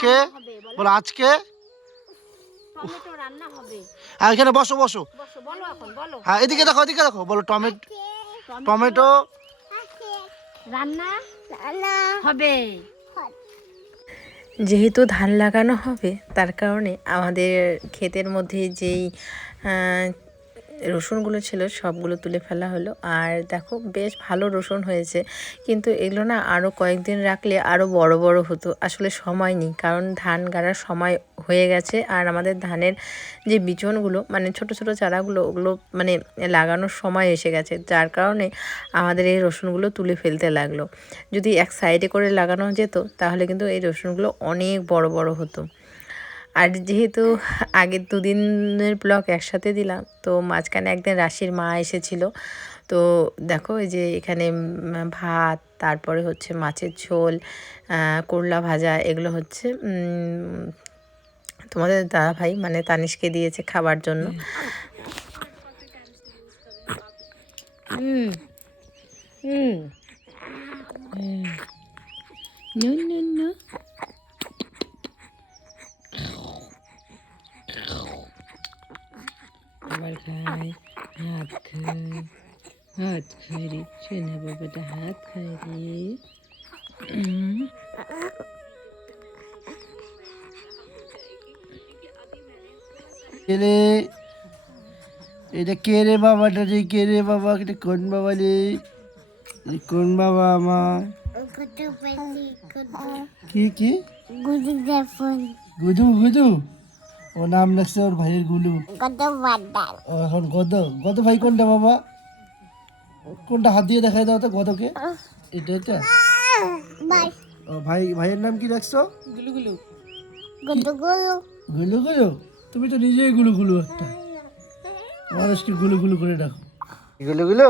আজকে? বলো আজকে? টমেটো হ্যাঁ এখানে বসো বসো। বসো বলো এখন বলো। হ্যাঁ এদিকে দেখো এদিকে দেখো বলো টমেটো টমেটো রান্না হবে। যেহেতু ধান লাগানো হবে তার কারণে আমাদের ক্ষেতের মধ্যে যেই রসুনগুলো ছিল, সবগুলো তুলে ফেলা হলো। আর দেখো, বেশ ভালো রসুন হয়েছে। কিন্তু এগুলো না আরও কয়েকদিন রাখলে আরও বড় বড় হতো। আসলে সময় নেই, কারণ ধান গাড়ার সময় হয়ে গেছে। আর আমাদের ধানের যে বিচনগুলো মানে ছোট ছোট চারাগুলো, ওগুলো মানে লাগানোর সময় এসে গেছে। যার কারণে আমাদের এই রসুনগুলো তুলে ফেলতে লাগল। যদি এক সাইডে করে লাগানো যেত, তাহলে কিন্তু এই রসুনগুলো অনেক বড় বড় হতো। আর যেহেতু আগের দুদিনের ব্লগ একসাথে দিলাম, তো মাঝখানে একদিন রাশির মা এসেছিল। তো দেখো এই যে এখানে ভাত, তারপরে হচ্ছে মাছের ঝোল করলা ভাজা, এগুলো হচ্ছে তোমাদের দাদা ভাই মানে তানিশকে দিয়েছে খাবার জন্য। হুম। হুম। নো আবার খায় হাত খায় হাত খায় রে। সোনা বাবাটা হাত রে। রে? এটা কে রে বাবাটা রে? কে রে বাবা? এটা কোন বাবা রে? কোন বাবা আমার কি কি? গুদু গুদু ও নাম লাগছে ওর ভাইয়ের গুলু। এখন গদ গদ ভাই কোনটা বাবা? কোনটা হাত দিয়ে দেখাই দাও তো গদকে? এটা এটা? ও ভাই ভাইয়ের নাম কি রাখছো? গুলু গুলু। তুমি তো নিজেই গুলু গুলু একটা। মানুষকে গুলু গুলু করে ডাকো। গুলু গুলু?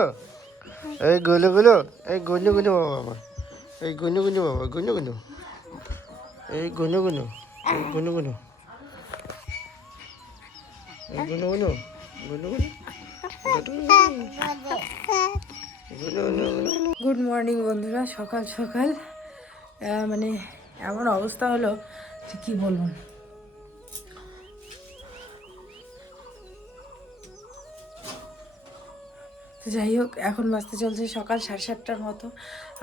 এই গুলু গুলু? এই গুনু গুনু বাবা এই গুনু গুনু বাবা গুনু গুনু এই গুনু গুনু গুনু গুনু গুড মর্নিং বন্ধুরা। সকাল সকাল। মানে এমন অবস্থা হলো যে কি বলব? তো যাই হোক, এখন বাজতে চলছে সকাল সাড়ে সাতটার মতো।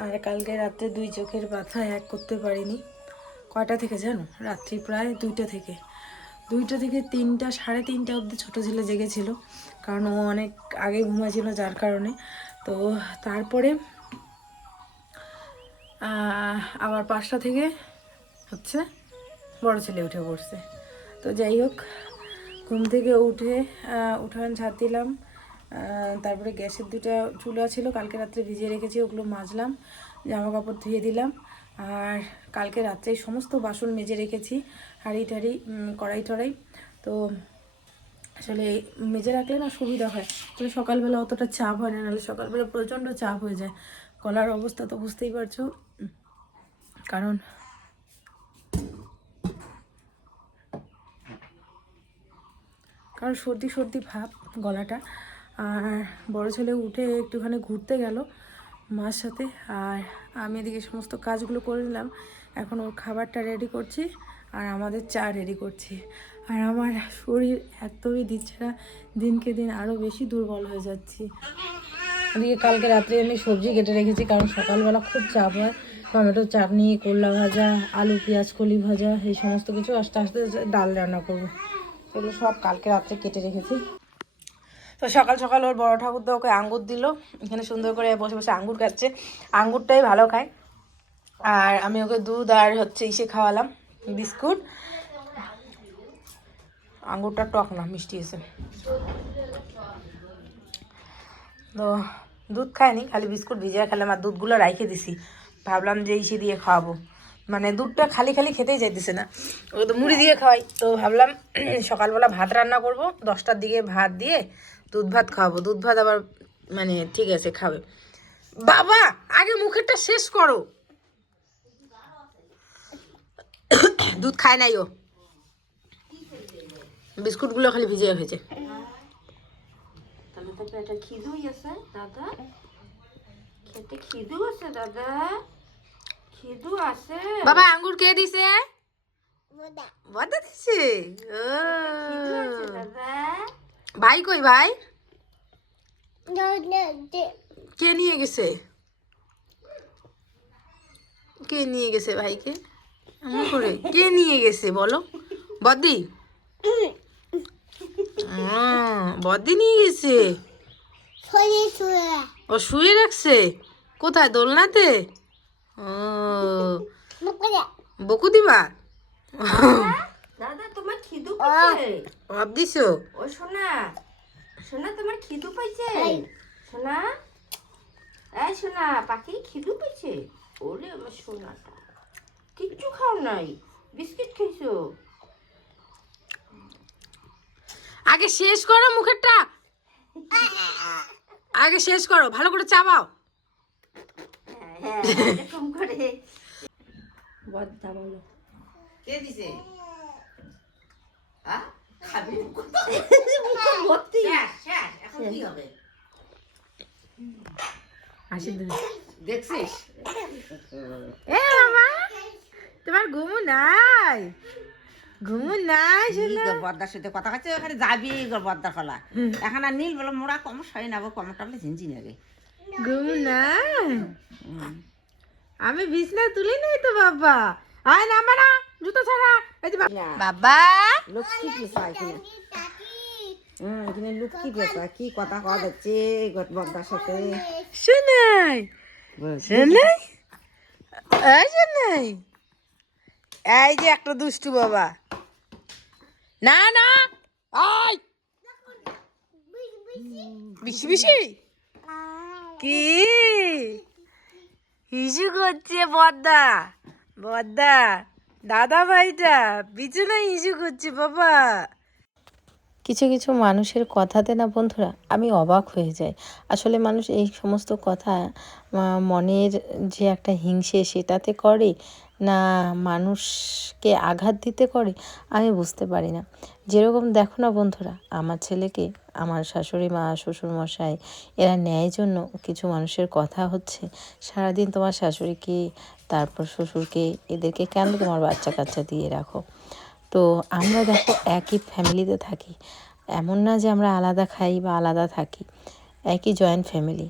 আর কালকে রাত্রে দুই চোখের ব্যথা এক করতে পারিনি। কয়টা থেকে জানো? রাত্রি প্রায় দুইটা থেকে। দুইটা থেকে তিনটা, সাড়ে তিনটা অবধি ছোটো ছেলে জেগেছিল। কারণ ও অনেক আগে ঘুমাছিল যার কারণে। তো তারপরে আবার পাঁচটা থেকে হচ্ছে বড় ছেলে উঠে পড়ছে। তো যাই হোক, ঘুম থেকে উঠে উঠান ছাদ দিলাম। তারপরে গ্যাসের দুটো চুলা ছিল, কালকে রাত্রে ভিজিয়ে রেখেছি, ওগুলো মাজলাম জামা কাপড় ধুয়ে দিলাম, আর কালকে রাত্রে সমস্ত বাসন মেজে রেখেছি, হাঁড়ি টাড়ি কড়াই টড়াই। তো আসলে মেজে রাখলে না সুবিধা হয় তবে সকালবেলা অতটা চাপ হয় না, নাহলে সকালবেলা প্রচণ্ড চাপ হয়ে যায়। গলার অবস্থা তো বুঝতেই পারছ। কারণ কারণ সর্দি সর্দি ভাব গলাটা। আর বড় ছেলে উঠে একটুখানি ঘুরতে গেল মার সাথে। আর আমি এদিকে সমস্ত কাজগুলো করে নিলাম। এখন ওর খাবারটা রেডি করছি আর আমাদের চা রেডি করছি। আর আমার শরীর একদমই দিচ্ছে না দিনকে দিন আরও বেশি দুর্বল হয়ে যাচ্ছি। এদিকে কালকে রাত্রে আমি সবজি কেটে রেখেছি, কারণ সকালবেলা খুব চাপ হয়। টমেটো চাটনি, করলা ভাজা, আলু, পেঁয়াজ, কলি ভাজা, এই সমস্ত কিছু। আস্তে আস্তে ডাল রান্না করব। এগুলো সব কালকে রাত্রে কেটে রেখেছি। তো সকাল সকাল ওর বড় ঠাকুরদা ওকে আঙ্গুর দিল। এখানে সুন্দর করে বসে বসে আঙ্গুর খাচ্ছে। আঙ্গুরটাই ভালো খায়। আর আমি ওকে দুধ আর হচ্ছে ইসে খাওয়ালাম, বিস্কুট। আঙ্গুরটা টক না, মিষ্টি এসে। তো দুধ খায়নি, খালি বিস্কুট ভিজিয়ে খেলাম আর দুধগুলো রাইখে দিছি। ভাবলাম যে ইসে দিয়ে খাওয়াবো। মানে দুধটা খালি খালি খেতেই চাইতেছে না। ওকে তো মুড়ি দিয়ে খাওয়াই। তো ভাবলাম, সকালবেলা ভাত রান্না করব। দশটার দিকে ভাত দিয়ে দুধ ভাত খাওয়াবো। দুধ ভাত আবার মানে ঠিক আছে খাবে। বাবা আগে মুখেরটা শেষ করো। দুধ খায় নাই ও। বিস্কুটগুলো খালি ভিজিয়ে হয়েছে। বাবা আঙ্গুর কে দিছে? দিছে? ও দাদা। ভাই কই ভাই? কে নিয়ে গেছে? কে নিয়ে গেছে ভাইকে? এমন করে। কে নিয়ে গেছে বলো? বদ্দি? আহ, বদ্দি নিয়ে গেছে? ও শুয়ে রাখছে? কোথায় দোলনাতে? ও। বকু দিবা দাদা তোমার খিদু পাইছে? ভাব দিছো? ও সোনা। সোনা তোমার খিদু পাইছে? সোনা? এই সোনা পাখি খিদু পাইছে? ওরে আমার সোনাটা। কিচ্ছু খাও নাই। বিস্কিট খাইছো? আগে শেষ করো মুখেরটা। আগে শেষ করো ভালো করে চাবাও। হ্যাঁ এরকম করে। বদ্দা বলো কে দিছে? আ খাবি ভর্তি শেষ শেষ এখন কি হবে হাসি দেখছিস এ তোমার ঘুমু নাই ঘুমু নাই বদ্দার সাথে কথা কাছে যাবি বদ্দার এখন আর নীল বলে মোড়া কম না কমটা বলে ঝিনঝি নেবে ঘুমু নাই আমি বিছনা তুলি নাই তো বাবা। আয় না জুতো ছাড়া। এই যে বাবা- লক্ষ্মী পেশা এখানে? হুম এখানে লক্ষ্মী পেশা কি কথা কওয়া যাচ্ছে বদ্দার সাথে। শোনাই শোনাই? এই শোনাই। এই যে একটা দুষ্টু বাবা। না না আয়। বেশি বেশি। কি? হিসু করছে বদ্দা। বদ্দা দাদা ভাইটা বিছানায় হিসু করছে, বাবা। কিছু কিছু মানুষের কথাতে না বন্ধুরা, আমি অবাক হয়ে যাই। আসলে মানুষ এই সমস্ত কথা মনের যে একটা হিংসে সেটাতে করে না মানুষকে আঘাত দিতে করে, আমি বুঝতে পারি না। যেরকম দেখো না বন্ধুরা, আমার ছেলেকে, আমার শাশুড়ি মা, শ্বশুরমশাই, এরা ন্যায় জন্য কিছু মানুষের কথা হচ্ছে। সারাদিন তোমার শাশুড়িকে তারপর শ্বশুরকে এদেরকে কেন তোমার বাচ্চা কাচ্চা দিয়ে রাখো? তো আমরা দেখো একই ফ্যামিলিতে থাকি। এমন না যে আমরা আলাদা খাই বা আলাদা থাকি, একই জয়েন্ট ফ্যামিলি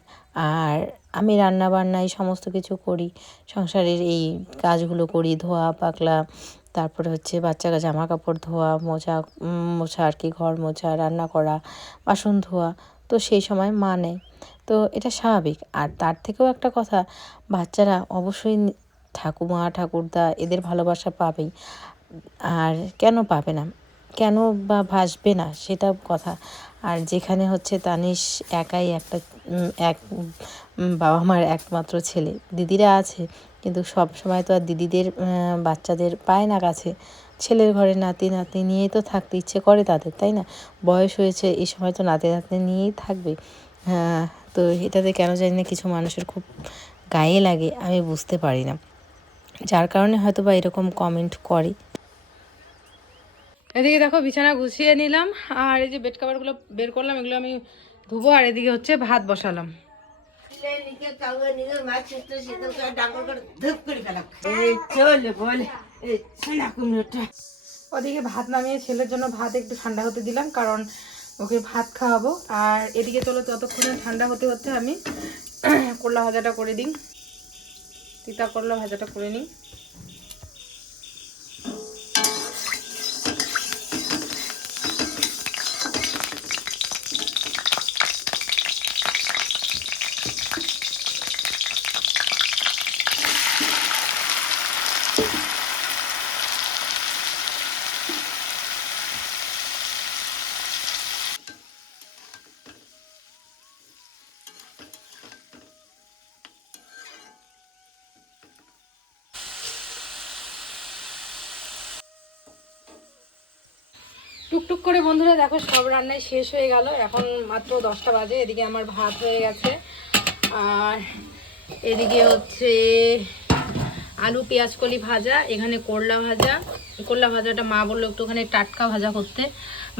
আর আমি রান্না বান্না এই সমস্ত কিছু করি, সংসারের এই কাজগুলো করি, ধোয়া, পাকলা, তারপরে হচ্ছে বাচ্চা জামা কাপড় ধোয়া মোছা মোছা আর কি, ঘর মোছা, রান্না করা, বাসন ধোয়া, তো সেই সময় মা নেয় তো এটা স্বাভাবিক। আর তার থেকেও একটা কথা, বাচ্চারা অবশ্যই ঠাকুমা, ঠাকুরদা এদের ভালোবাসা পাবেই। আর কেন পাবে না? কেন বা ভাসবে না? সেটা কথা। আর যেখানে হচ্ছে তানিশ একাই একটা এক বাবা মার একমাত্র ছেলে। দিদিরা আছে, কিন্তু সব সময় তো আর দিদিদের বাচ্চাদের পায় না কাছে। ছেলের ঘরে নাতি, নাতনি নিয়েই তো থাকতে ইচ্ছে করে তাদের, তাই না? বয়স হয়েছে এই সময় তো নাতি, নাতনি নিয়েই থাকবে। হ্যাঁ তো এটাতে কেন জানি না কিছু মানুষের খুব গায়ে লাগে, আমি বুঝতে পারি না। যার কারণে হয়তো বা এরকম কমেন্ট করে। এদিকে দেখো বিছানা গুছিয়ে নিলাম আর এই যে বেড কাভারগুলো বের করলাম এগুলো আমি ধুবো আর এদিকে হচ্ছে ভাত বসালাম। এই চলে বলে এই ছেলে কুমড়োটা। ওদিকে ভাত নামিয়ে ছেলের জন্য ভাত একটু ঠান্ডা হতে দিলাম কারণ ওকে ভাত খাওয়াবো। আর এদিকে চলো ততক্ষণে ঠান্ডা হতে হতে আমি করলা ভাজাটা করে দিই। তিতা করল ভাজাটা করে নিই। টুকটুক করে বন্ধুরা দেখো সব রান্নাই শেষ হয়ে গেল। এখন মাত্র দশটা বাজে এদিকে আমার ভাত হয়ে গেছে। আর এদিকে হচ্ছে আলু পেঁয়াজ কলি ভাজা এখানে করলা ভাজা। করলা ভাজাটা মা বলল একটুখানি টাটকা ভাজা করতে।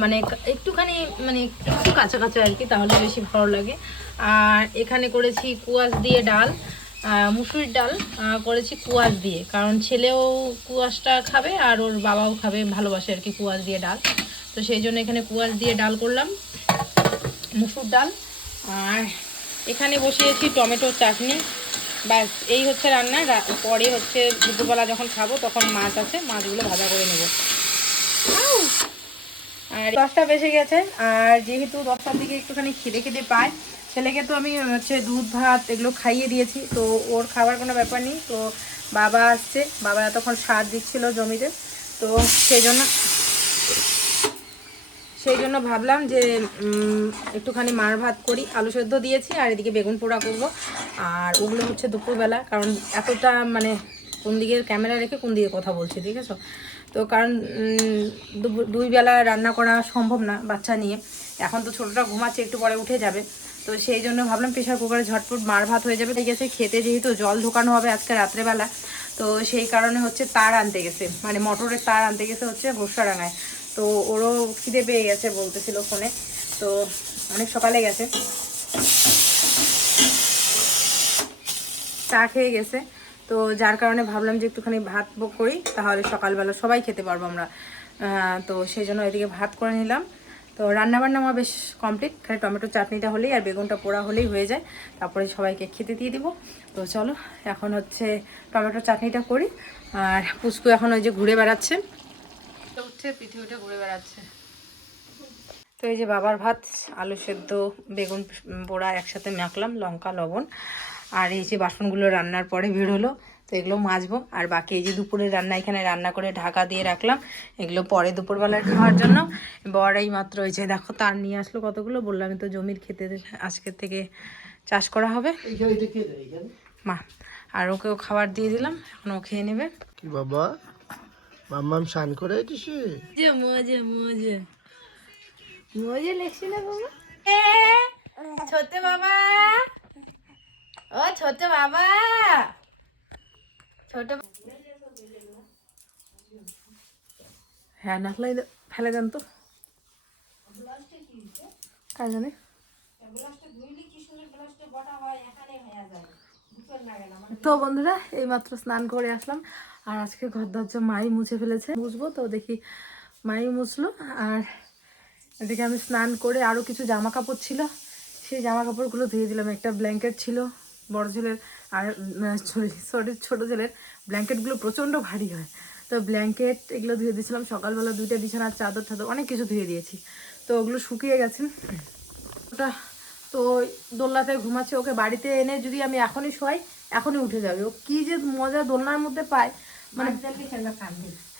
মানে একটুখানি মানে একটু কাঁচা কাঁচা আর কি তাহলে বেশি ভালো লাগে। আর এখানে করেছি কুয়াশ দিয়ে ডাল আহ, মুসুরির ডাল করেছি কুয়াশ দিয়ে। কারণ ছেলেও কুয়াশটা খাবে আর ওর বাবাও খাবে ভালোবাসে আর কি কুয়াশ দিয়ে ডাল। তো সেই জন্য এখানে কুয়াশ দিয়ে ডাল করলাম মুসুর ডাল। আর এখানে বসিয়েছি টমেটোর চাটনি। ব্যাস এই হচ্ছে রান্না। পরে হচ্ছে দুপুরবেলা যখন খাব তখন মাছ আছে মাছগুলো ভাজা করে নেব। আর দশটা বেজে গেছে আর যেহেতু দশটার দিকে একটুখানি খিদে খিদে পায় ছেলেকে তো আমি হচ্ছে দুধ ভাত এগুলো খাইয়ে দিয়েছি তো ওর খাবার কোনো ব্যাপার নেই। তো বাবা আসছে বাবা এতক্ষণ সার দিচ্ছিল জমিতে তো সেই জন্য সেই জন্য ভাবলাম যে একটুখানি মার ভাত করি, আলু সেদ্ধ দিয়েছি, আর এদিকে বেগুন পোড়া করব। আর ওগুলো হচ্ছে দুপুরবেলা, কারণ এতটা মানে কোন দিকের ক্যামেরা রেখে কোন দিকে কথা বলছি, ঠিক আছে? তো কারণ দুই বেলা রান্না করা সম্ভব না বাচ্চা নিয়ে। এখন তো ছোটোটা ঘুমাচ্ছে, একটু পরে উঠে যাবে। তো সেই জন্য ভাবলাম প্রেশার কুকারে ঝটপট মার ভাত হয়ে যাবে। ঠিক আছে, খেতে যেহেতু জল ঢোকানো হবে আজকে রাত্রেবেলা, তো সেই কারণে হচ্ছে তার আনতে গেছে। মানে মোটরের তার আনতে গেছে হচ্ছে ঘোষাডাঙ্গায় তো ওরও খিদে পেয়ে গেছে বলতেছিল ফোনে। তো অনেক সকালে গেছে। চা খেয়ে গেছে। তো যার কারণে ভাবলাম যে একটুখানি ভাত করি, তাহলে সকালবেলা সবাই খেতে পারব আমরা। তো সেই জন্য এদিকে ভাত করে নিলাম। তো রান্নাবান্না আমার বেশ কমপ্লিট খালি টমেটো চাটনিটা হলেই আর বেগুনটা পোড়া হলেই হয়ে যায়। তারপরে সবাইকে খেতে দিয়ে দিব। তো চলো, এখন হচ্ছে টমেটো চাটনিটা করি। আর পুচকু এখন ওই যে ঘুরে বেড়াচ্ছে। উঠছে পিঠে উঠে ঘুরে বেড়াচ্ছে। তো এই যে বাবার ভাত আলু সেদ্ধ বেগুন পোড়া একসাথে মাখলাম লঙ্কা লবণ। আর এই যে বাসনগুলো রান্নার পরে ভিড় হলো তো এগুলো মাজবো। আর বাকি এই যে দুপুরের রান্না এখানে রান্না করে ঢাকা দিয়ে রাখলাম। এগুলো পরে দুপুরবেলার খাওয়ার জন্য। বর এই মাত্র এই যে দেখো তার নিয়ে আসলো কতগুলো? বললাম তো জমির খেতে আজকের থেকে চাষ করা হবে। মা আর ওকেও খাবার দিয়ে দিলাম এখন ও খেয়ে নেবে। বাবা? মাম্মাম স্নান করে এসেছে। মজা মজা মজা। মজা লেগছে না বাবা? ছোট বাবা। ও ছোট বাবা। ছোট হ্যাঁ নাকলাই ফেলে দেন তো। কাজ জানে তো বন্ধুরা এইমাত্র স্নান করে আসলাম। আর আজকে ঘর দরজা মাই মুছে ফেলেছে। মুছবো তো, দেখি মাই মুছলো আর এদিকে আমি স্নান করে আরও কিছু জামা কাপড় ছিল। সেই জামা কাপড়গুলো ধুয়ে দিলাম। একটা ব্ল্যাঙ্কেট ছিল, বড় ছেলের আর সরি ছোটো ছেলের ব্ল্যাঙ্কেটগুলো প্রচণ্ড ভারী হয়। তো ব্ল্যাঙ্কেট এগুলো ধুয়ে দিয়েছিলাম। সকালবেলা দুইটা বিছানার চাদর টাদর অনেক কিছু ধুয়ে দিয়েছি। তো ওগুলো শুকিয়ে গেছে। ওটা তো দোলনাতে ঘুমাচ্ছে। ওকে বাড়িতে এনে যদি আমি এখনই শোয়াই, এখনই উঠে যাবে। ও কী যে মজা দোলনার মধ্যে পায়। মানে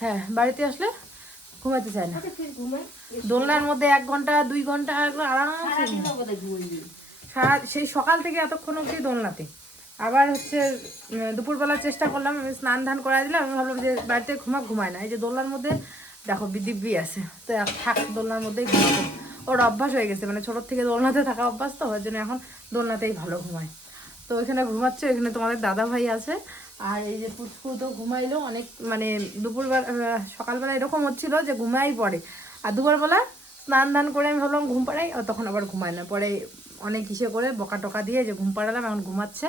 হ্যাঁ বাড়িতে আসলে ঘুমাতে চায় না। দোলনার মধ্যে এক ঘণ্টা দুই ঘণ্টা এগুলো আরামসে সারা সেই সকাল থেকে এতক্ষণ অবধি দোলনাতে। আবার হচ্ছে উম, দুপুরবেলা চেষ্টা করলাম আমি স্নান ধান করাই দিলাম আমি ভাবলাম যে বাড়িতে ঘুমা ঘুমায় না। এই যে দোলনার মধ্যে দেখো দিব্যি আছে। তো থাক দোলনার মধ্যেই ঘুমাবো। ওর অভ্যাস হয়ে গেছে মানে ছোটোর থেকে দোলনাতে থাকা অভ্যাস তো ওর জন্য এখন দোলনাতেই ভালো ঘুমায়। তো এখানে ঘুমাচ্ছে এখানে তোমাদের দাদা ভাই আছে। আর এই যে পুচকু তো ঘুমাইলো, অনেক মানে দুপুরবেলা সকালবেলা এরকম হচ্ছিল যে ঘুমাই পড়ে। আর দুপুরবেলা স্নান ধান করে আমি ভাবলাম ঘুম পাড়াই তখন আবার ঘুমায় না। পরে অনেক ইসে করে বকা টকা দিয়ে যে ঘুম পাড়ালাম, এখন ঘুমাচ্ছে।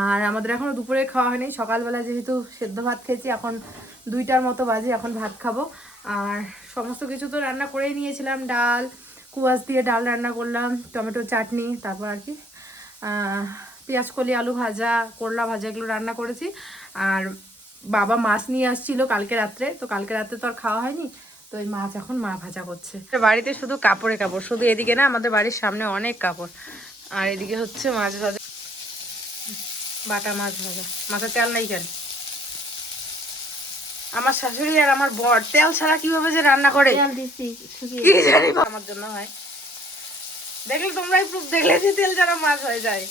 আর আমাদের এখনও দুপুরে খাওয়া হয়নি, সকালবেলা যেহেতু সেদ্ধ ভাত খেয়েছি, এখন দুইটার মতো বাজে, এখন ভাত খাব। আর সমস্ত কিছু তো রান্না করেই নিয়েছিলাম, ডাল, কুয়াশ দিয়ে ডাল রান্না করলাম, টমেটো চাটনি, তারপর আর কি। পেঁয়াজ কলি আলু ভাজা করলা ভাজা এগুলো রান্না করেছি। আর বাবা মাছ নিয়ে আসছিল কালকে রাত্রে তো কালকে রাত্রে তো আর খাওয়া হয়নি। তো এই মাছ এখন মা ভাজা করছে। বাড়িতে শুধু কাপড়ে কাপড় শুধু এদিকে না আমাদের বাড়ির সামনে অনেক কাপড়। আর এদিকে হচ্ছে মাছ ভাজা। বাটা মাছ ভাজা। মাছের তেল নাই কেন? আমার শাশুড়ি আর আমার বর তেল ছাড়া কীভাবে যে রান্না করে? কি জানি। আমার জন্য হয়। দেখলে তোমরাই প্রুফ দেখলে যে তেল ছাড়া মাছ হয়ে যায়।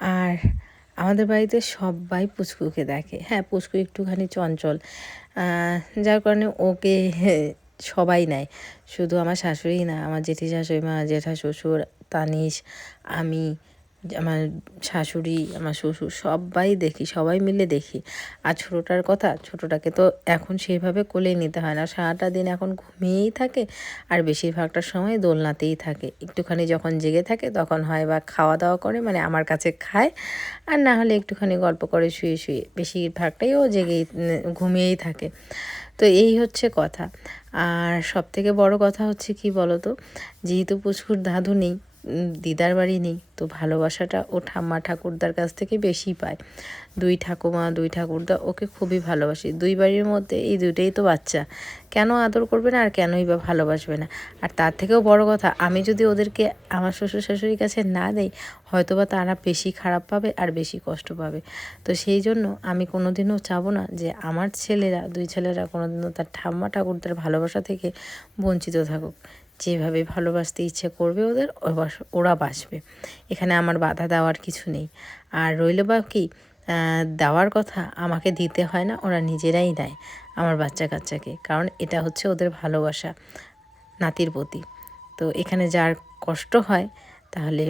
আর আমাদের বাড়িতে সবাই পুচকুকে দেখে। হ্যাঁ পুচকু একটুখানি চঞ্চল। যার কারণে ওকে সবাই নেয়। শুধু আমার শাশুড়ি না, আমার জেঠি শাশুড়ি মা, জেঠা শ্বশুর, তানিশ, আমি আমার শাশুড়ি, আমার শ্বশুর সবাই দেখি, সবাই মিলে দেখি। আর ছোটোটার কথা, ছোটোটাকে তো এখন সেইভাবে কোলেই নিতে হয় না। সারাটা দিন এখন ঘুমিয়েই থাকে আর বেশিরভাগটা সময় দোলনাতেই থাকে। একটুখানি যখন জেগে থাকে তখন হয় বা খাওয়া দাওয়া করে মানে আমার কাছে খায়। আর না হলে একটুখানি গল্প করে শুয়ে শুয়ে বেশিরভাগটাই ও জেগেই, ঘুমিয়েই থাকে। তো এই হচ্ছে কথা। আর সব থেকে বড় কথা হচ্ছে কি বলো তো যেহেতু পুচকুর দাদু নেই দিদার বাড়ি নেই, তো ভালোবাসাটা ও ঠাম্মা ঠাকুরদার কাছ থেকে বেশি পায়। দুই ঠাকুমা, দুই ঠাকুরদা ওকে খুবই ভালোবাসে। দুই বাড়ির মধ্যে এই দুইটাই তো বাচ্চা। কেন আদর করবে না আর কেনই বা ভালোবাসবে না? আর তার থেকেও বড় কথা, আমি যদি ওদেরকে আমার শ্বশুর শাশুড়ির কাছে না দেই, হয়তোবা তারা বেশি খারাপ পাবে আর বেশি কষ্ট পাবে। তো সেই জন্য আমি কোনোদিনও চাবো না যে আমার ছেলেরা, দুই ছেলেরা কোনোদিনও তার ঠাম্মা ঠাকুরদার ভালোবাসা থেকে বঞ্চিত থাকুক। যেভাবে ভালোবাসতে ইচ্ছে করবে ওদের, ওরা- বাসবে এখানে আমার বাধা দেওয়ার কিছু নেই। আর রইল বাকি দেওয়ার কথা আমাকে দিতে হয় না, ওরা নিজেরাই দেয় আমার বাচ্চা কাচ্চাকে, কারণ এটা হচ্ছে ওদের ভালোবাসা, নাতির প্রতি। তো এখানে যার কষ্ট হয় তাহলে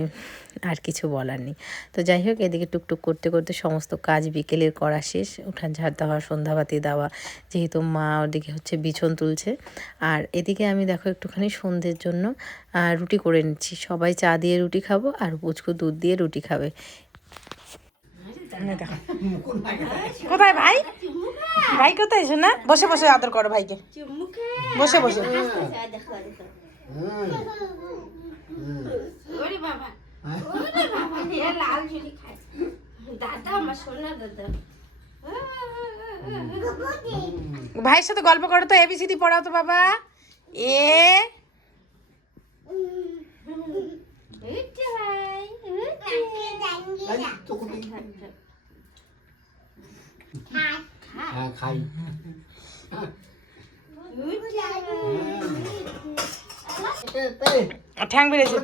আর কিছু বলার নেই। তো যাই হোক এদিকে টুকটুক করতে করতে সমস্ত কাজ বিকেলের করা শেষ। উঠান ঝাড় দেওয়া সন্ধ্যাবাতি দেওয়া যেহেতু মা ওদিকে হচ্ছে বিছন তুলছে। আর এদিকে আমি দেখো একটুখানি সন্ধ্যের জন্য রুটি করে নিচ্ছি। সবাই চা দিয়ে রুটি খাব আর পুচকু দুধ দিয়ে রুটি খাবে। কোথায় ভাই? ভাই কোথায়? শোনা বসে বসে আদর করো ভাইকে। বসে বসে। ওরে বাবা। ওরে বাবা এ লাল ঝুলি খায়। দাদা আমার সোনা দাদা। ভাইয়ের সাথে গল্প করো তো এবিসিডি পড়াও তো বাবা। এ। ভাই হ্যাঁ খাই। ঠ্যাং বেড়েছে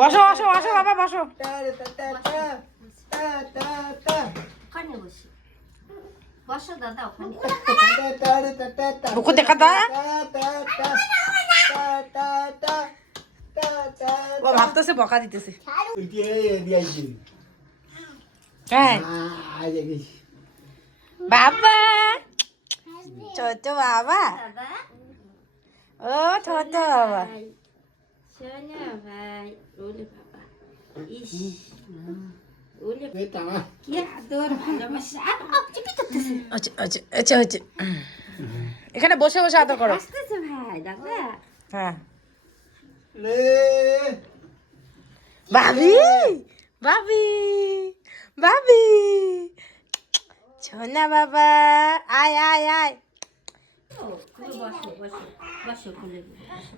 বসো বসো বসো বাবা বসো বসো দাদা বুকু দেখা দা ও ভাবতেছে বকা দিতেছে হ্যাঁ বাবা ছোট বাবা ও ছোট বাবা সোনা ভাই ওলে বাবা ইস ওলে কি আদর ভালোবাসা আহ, চিপি করতেছে আচ্ছা আচ্ছা আচ্ছা আচ্ছা এখানে বসে বসে আদর করো আসতেছে ভাই দাদা হ্যাঁ ভাবি ভাবি ভাবি সোনা বাবা আয় আয় আয়।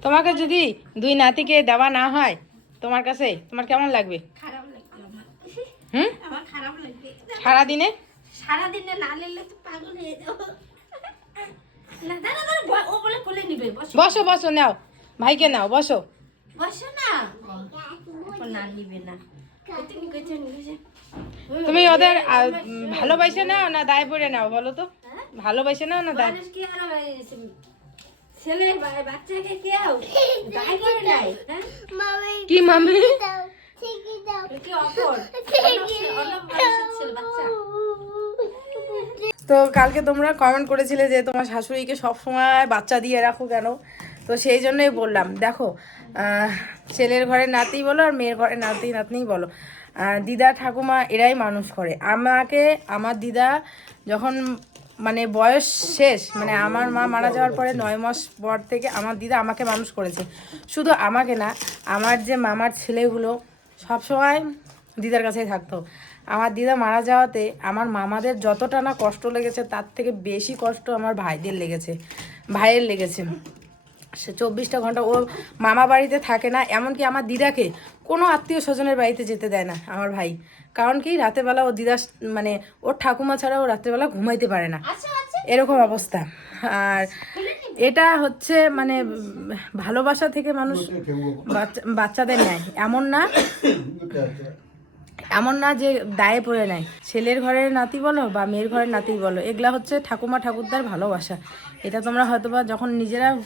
তোমাকে যদি দুই নাতিকে দেওয়া না হয় তোমার কাছে তোমার কেমন লাগবে? খারাপ লাগবে আমার। হুম? আমার খারাপ লাগবে। সারাদিনে? সারাদিনে না তো পাগল হয়ে যাব। না দাদা দাদা ব- ও বলে কোলে নিবে বসো। বসো নাও। ভাইকে নাও বসো। বসো না। নিবে তুমি ওদের ভালোবাসে নাও না দায় পড়ে নাও বলো তো? ভালোবাসে নাও না দায়? কি হ্যাঁ? কি মামি? তো কালকে তোমরা কমেন্ট করেছিলে যে তোমার শাশুড়িকে সবসময় বাচ্চা দিয়ে রাখো কেন? তো সেই জন্যই বললাম। দেখো ছেলের ঘরের নাতি বলো আর মেয়ের ঘরের নাতি নাতনিই বলো। দিদা, ঠাকুমা এরাই মানুষ করে। আমাকে, আমার দিদা যখন মানে বয়স শেষ মানে আমার মা মারা যাওয়ার পরে নয় মাস পর থেকে আমার দিদা আমাকে মানুষ করেছে। শুধু আমাকে না, আমার যে মামার ছেলেগুলো সবসময় দিদার কাছেই থাকতো। আমার দিদা মারা যাওয়াতে আমার মামাদের যতটা না কষ্ট লেগেছে, তার থেকে বেশি কষ্ট আমার ভাইদের লেগেছে, ভাইয়ের লেগেছে। সে চব্বিশটা ঘণ্টা ও মামা বাড়িতে থাকে না, এমনকি আমার দিদাকে কোনো আত্মীয় স্বজনের বাড়িতে যেতে দেয় না আমার ভাই। কারণ কি রাতেরবেলা ও দিদা মানে ওর ঠাকুমা ছাড়া ও রাত্রেবেলা ঘুমাইতে পারে না। এরকম অবস্থা। আর এটা হচ্ছে মানে ভালোবাসা থেকে মানুষ বাচ্চা- বাচ্চাদের নেয়। এমন না এমন না যে দায়ে পড়ে নেয়। ছেলের ঘরের নাতি বলো বা মেয়ের ঘরের নাতি বলো এগুলা হচ্ছে ঠাকুমা ঠাকুরদার ভালোবাসা। এটা তোমরা হয়তোবা যখন নিজেরা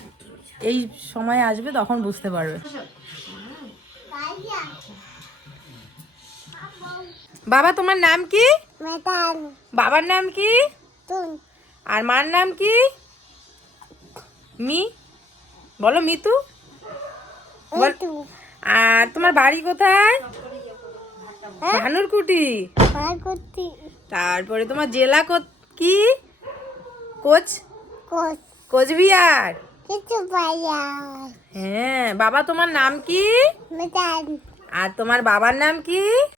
এই সময় আসবে তখন বুঝতে পারবে। বাবা তোমার নাম কি? বাবার নাম কি? আর মার নাম কি? মি। বলো মিতু। আর তোমার বাড়ি কোথায়? ভানুর কুটি তারপরে তোমার জেলা কো- কি কোচ। কোচবিহার। হ্যাঁ বাবা তোমার নাম কি? আর তোমার বাবার নাম কি?